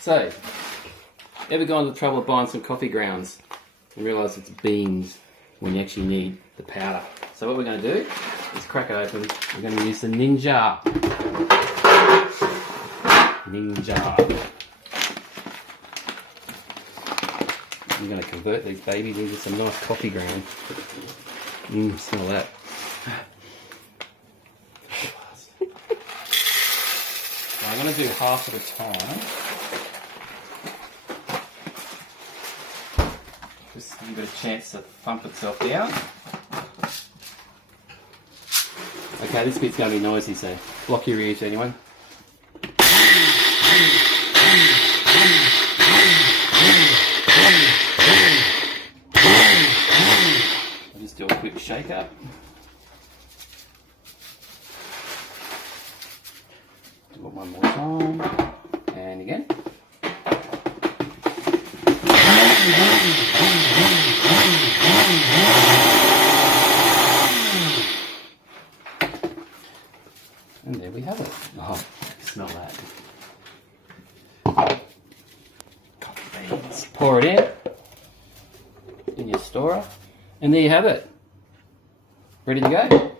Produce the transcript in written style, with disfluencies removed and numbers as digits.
So, ever gone to the trouble of buying some coffee grounds and realise it's beans when you actually need the powder? So what we're going to do is crack it open. We're going to use the Ninja. I'm going to convert these babies into some nice coffee ground. Smell that. I'm going to do half at a time. Just give it a chance to thump itself down. Okay, this bit's going to be noisy, so block your ears, anyone. I'll just do a quick shake up. Do it one more time. And again. And there we have it. Oh, smell that. Coffee beans. Pour it in your storer, and there you have it. Ready to go.